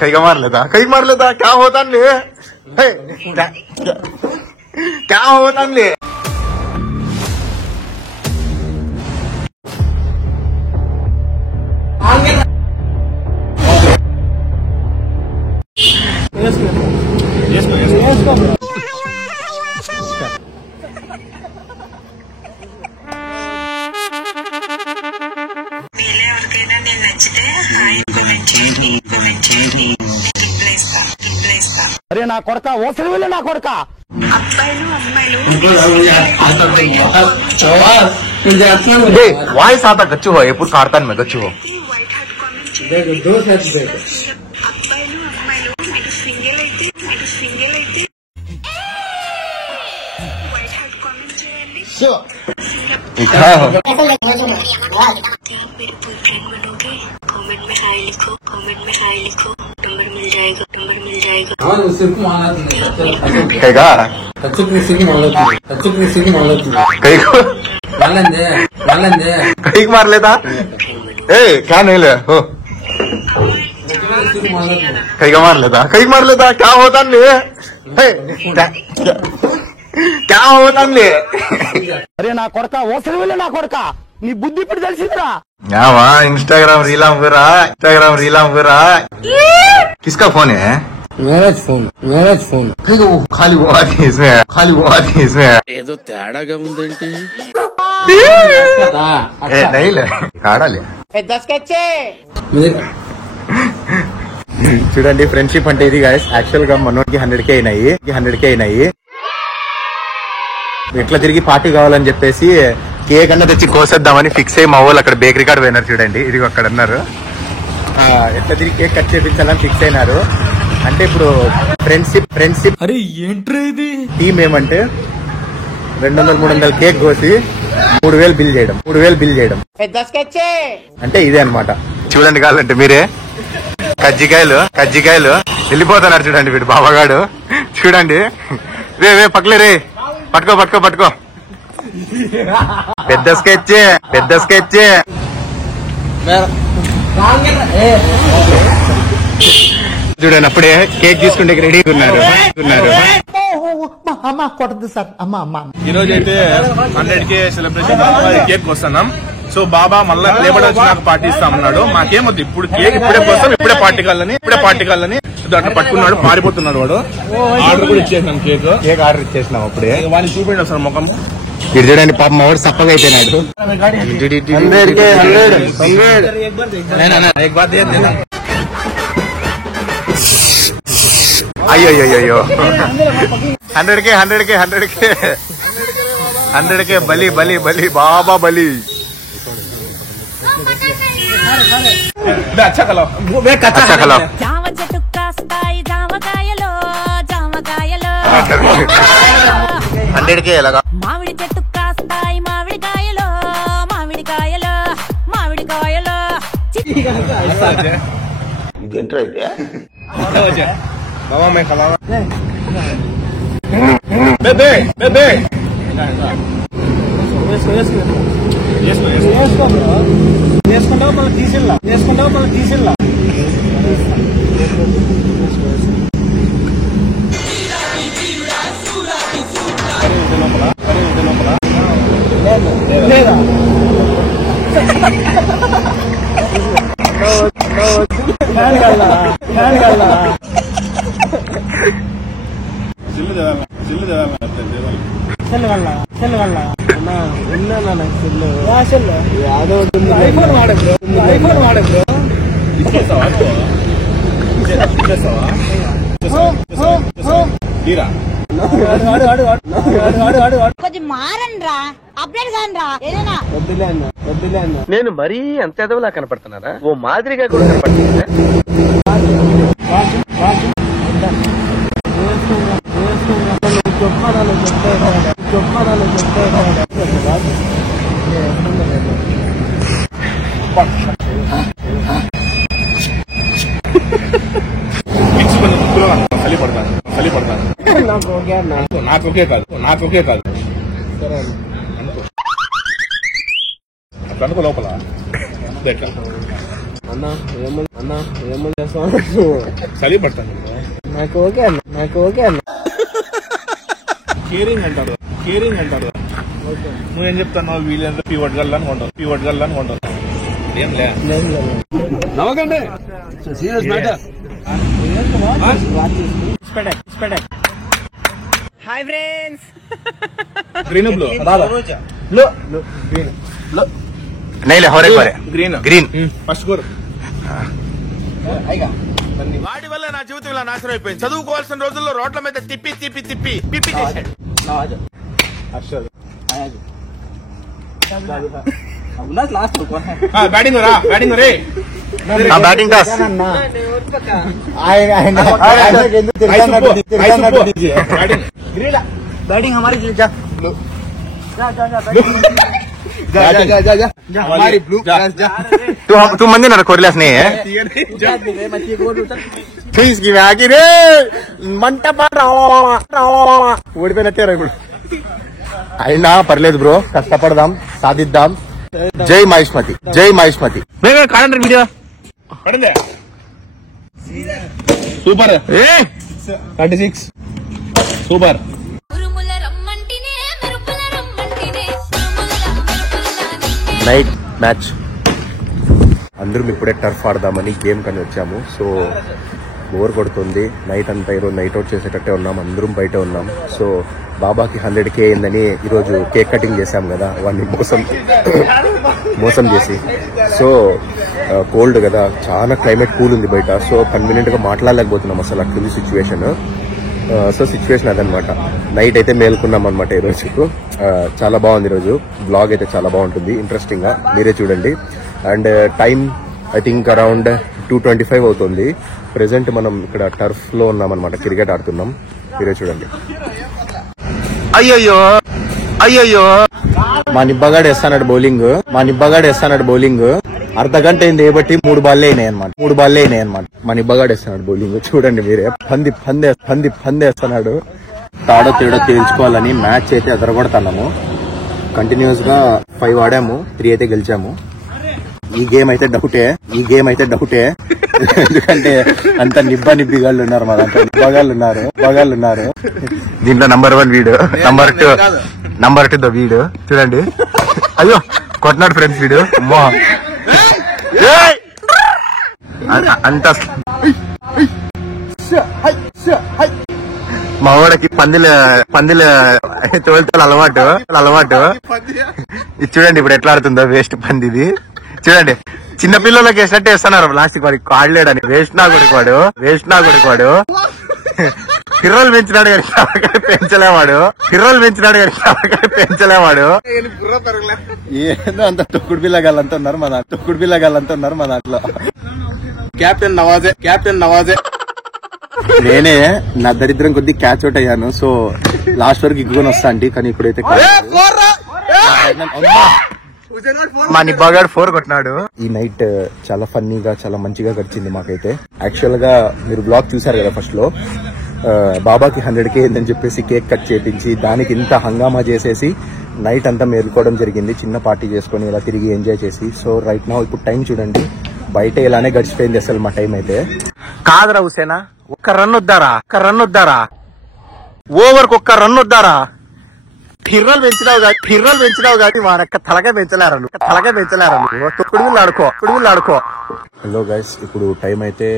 कई मार लेता क्या होता ले क्या होता ले अरे ना कोड़का वो सिर्फ ना कोड़का वाइस आता गच्चू हो एప్పుడు काड़ता में गच्चू हो कमेंट में हाय लिखो नंबर मिल जाएगा कई मार लेता क्या नहीं ले हो कई मार लेता क्या होता ले क्या होता ले अरे ना कोड़का वो सिर्फ ना कोड़का नी बुद्धि पड़ తెలిసిందిరా इंस्टाग्राम रीला किसका फोन है मेरा फोन खाली वो आती है इसमें ఏదో తేడాగా ఉందేంటి नहीं ले काड़ा ले చూడండి ఫ్రెండ్షిప్ అంటే ఇది గాయస్ యాక్చువల్ గా మనోడికి 100K అయినాయి ఎట్లా తిరిగి పార్టీ కావాలని చెప్పేసి కేక్ అన్న తెచ్చి కోసేద్దామని ఫిక్స్ అయ్యి మా వాళ్ళు అక్కడ బేకరీ కాడ పోయినారు చూడండి ఇది అక్కడ అన్నారు ఎట్లా తిరిగి కేక్ కట్ చేయించాలని ఫిక్స్ అయినారు అంటే ఇప్పుడు ఫ్రెండ్షిప్ అరే ఏంట్రా ఇది టీం ఏమంటే 200-300 కేక్ కోసి 3000 బిల్ చేయడం అంటే ఇదే అన్నమాట చూడండి కావాలంటే మీరే కజ్జికాయలు వెళ్ళిపోతున్నారు చూడండి వీడు బాబాగాడు చూడండి రే పక్కలే రే పట్టుకో పెద్ద స్కెచ్ చూడండి అప్పుడే కేక్ తీసుకుంటే రెడీ ఉన్నారు కొట్టదు సార్ అమ్మ ఈ రోజు అయితే 100K సెలబ్రేషన్ కేక్ వస్తున్నాం. సో బాబా మళ్ళా లేబర్ వచ్చినాక పార్టీ ఇస్తామన్నాడు. మాకేమొద్దు ఇప్పుడు కేక్ ఇప్పుడే వస్తాం ఇప్పుడే పార్టీ కాలని అట్లా పట్టుకున్నాడు పారిపోతున్నాడు వాడు. ఆర్డర్ కూడా ఇచ్చేసినాం కేక్ ఆర్డర్ ఇచ్చేసినాం అప్పుడే వాళ్ళు చూపిండి వస్తారు ముఖం ఇది చూడండి పాప మా వాడు సప్పగా అయిపోయినాడు. అయ్యో 100K బలి బాబా బలి జామ చెట్టు కాస్తాయి జామకాయలో 100K ఎలాగా మామిడి చెట్టు కాస్తాయి మామిడికాయలో ఇదేంట్రా అయితే బాబా మే ఖలావా బేబే వేసుకుంటావు మళ్ళీ తీసిల్లా లేదా ఐఫోన్ వాడకు కొంచెం మారండి రా అప్డేట్ కాని రా ఏదైనా వద్దులే అన్న నేను మరీ అంత ఎదవలా కనపడుతున్నారా ఓ మాదిరిగా కూడా కనపడుతున్నా చలి పడతాను నాకు ఓకే కాదు కనుక లోపల అన్న ఏమో చేస్తాం చలి పడతాను. నాకు ఓకే అన్న కేరింగ్ అంటారు నువ్వేం చెప్తాను? వీళ్ళంతా పీవట్ గల్లని కొంటారు ఏం లే నవ్వకండి serious matter. Hi friends. Green blue నైలే హోరే గ్రీన్ ఫస్ట్ స్కోర్. వాడి వల్ల నా జీవితం ఇలా నాశనం అయిపోయింది. చదువుకోవాల్సిన రోజుల్లో రోడ్ల మీద తిప్పి చేశాడు. బ్యాటింగ్ రే బ్యాటింగ్ టాస్ बैटिंग हमारी तू मंदी ना कोरल्यास नहीं है रे మంట ఓడిపోయినట్టే ఇప్పుడు. అయినా పర్లేదు బ్రో, కష్టపడదాం, సాధిద్దాం. జై మహేష్మతి. కాదండి వీడియో పడిందే. Super 36 super. నైట్ మ్యాచ్ అందరం ఇప్పుడే టర్ఫ్ ఆడదామని గేమ్ కని వచ్చాము. సో బోర్ కొడుతుంది. నైట్ అంతా ఈరోజు నైట్ అవుట్ చేసేటట్టే ఉన్నాం, అందరం బయట ఉన్నాం. సో బాబాకి 100K అయిందని ఈరోజు కేక్ కటింగ్ చేశాం కదా, వాడిని మోసం చేసి. సో కోల్డ్ కదా, చాలా క్లైమేట్ కూల్ ఉంది బయట. సో కన్వీనియంట్ గా మాట్లాడలేకపోతున్నాం, అసలు అట్లుంది సిచ్యువేషన్. సో సిచ్యువేషన్ అదనమాట. నైట్ అయితే మేల్కున్నాం అనమాట ఈరోజు. చాలా బాగుంది ఈరోజు. బ్లాగ్ అయితే చాలా బాగుంటుంది, ఇంట్రెస్టింగ్ గా, మీరే చూడండి. And time I think around 2:25 అవుతుంది. ప్రెసెంట్ మనం ఇక్కడ టర్ఫ్ లో ఉన్నాం అనమాట, క్రికెట్ ఆడుతున్నాం. మీరే చూడండి. అయ్యయ్యో మా నిబ్బగాడు వేస్తాడు బౌలింగ్. అర్ధ గంట అయింది ఏబట్టి 3 బాల్లే అయినాయి అనమాట. మా నిబ్బగాడు వేస్తున్నాడు బౌలింగ్. చూడండి మీరే, పంది వేస్తున్నాడు. తాడో తేడో తేల్చుకోవాలని మ్యాచ్ అయితే ఎదరగొడతాము. కంటిన్యూస్ గా 5 ఆడాము, 3 అయితే గెలిచాము. ఈ గేమ్ అయితే డౌటే ఎందుకంటే అంత నిబ్బిగాళ్ళు ఉన్నారు, మా దాంట్లో నిబ్బగాళ్ళు ఉన్నారు. దీంట్లో నంబర్ 1 వీడు, నంబర్ 2 వీడు. చూడండి, అయ్యో కొట్టినాడు ఫ్రెండ్స్ వీడు. అంత మా వాడికి పందిల తోలుతో అలవాటు. ఇది చూడండి ఇప్పుడు ఎట్లా ఆడుతుందో వేస్ట్ పంది. ఇది చూడండి, చిన్న పిల్లలకి వేసినట్టు వేస్తున్నారు. లాస్ట్ వాడికి కాడలేడని వేస్ట్ నా కొడుకోడు. పిర్రలు పెంచినాడు కానీ పెంచలేవాడు. ఏదో అంత తొక్కుడు పిల్లగాళ్ళంతా ఉన్నారు మా దాంట్లో. కెప్టెన్ నవాజే నేనే నా దరిద్రం కొద్ది క్యాచ్ అవుట్ అయ్యాను. సో లాస్ట్ వరకు ఇగ్గుకొని వస్తా అండి, కానీ ఇప్పుడైతే మా నిబ్బాగాడు 4 కొట్టినాడు. ఈ నైట్ చాలా ఫన్నీగా, చాలా మంచిగా గడిచింది మాకైతే. యాక్చువల్ గా మీరు బ్లాగ్ చూసారు కదా ఫస్ట్ లో, బాబాకి 100K అయిందని చెప్పేసి కేక్ కట్ చేపించి దానికి ఇంత హంగామా చేసేసి నైట్ అంతా మేలుకోవడం జరిగింది. చిన్న పార్టీ చేసుకుని ఇలా తిరిగి ఎంజాయ్ చేసి. సో రైట్ నౌ ఇప్పుడు టైం చూడండి, బయట ఇలానే గడిచిపోయింది అసలు మా టైం అయితే. కాదురా హుసేనా, ఒక్క రన్ వద్దారా ఓవర్కి ఒక్క రన్ వద్దారా. పిర్రలు పెంచినావు కానీ వాడక్క తలగా పెంచలేరు. తొక్కుడు వీళ్ళు ఆడుకో. హలో గైస్, ఇప్పుడు టైం అయితే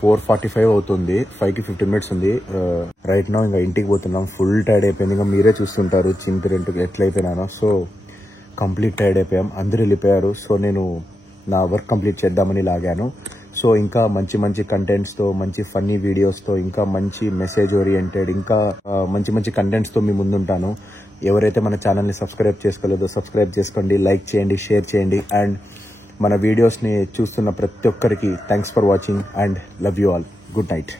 4:45 అవుతుంది. 5కి 15 minutes ఉంది. రైట్ నౌ ఇంకా ఇంటికి పోతున్నాం. ఫుల్ టైర్డ్ అయిపోయింది. ఇంకా మీరే చూస్తుంటారు చింతరెంటుకు ఎట్లయిపోయినానో. సో కంప్లీట్ టైర్డ్ అయిపోయాం, అందరూ వెళ్ళిపోయారు. సో నేను నా వర్క్ కంప్లీట్ చేద్దామని లాగాను. సో ఇంకా మంచి కంటెంట్స్ తో, మంచి ఫన్నీ వీడియోస్ తో, ఇంకా మంచి మెసేజ్ ఓరియంటెడ్, ఇంకా మంచి కంటెంట్స్ తో మీ ముందుంటాను. ఎవరైతే మన ఛానల్ ని సబ్స్క్రైబ్ చేసుకోలేదో సబ్స్క్రైబ్ చేసుకోండి, లైక్ చేయండి, షేర్ చేయండి. అండ్ మన వీడియోస్ ని చూస్తున్న ప్రతి ఒక్కరికి thanks for watching and love you all. Good night.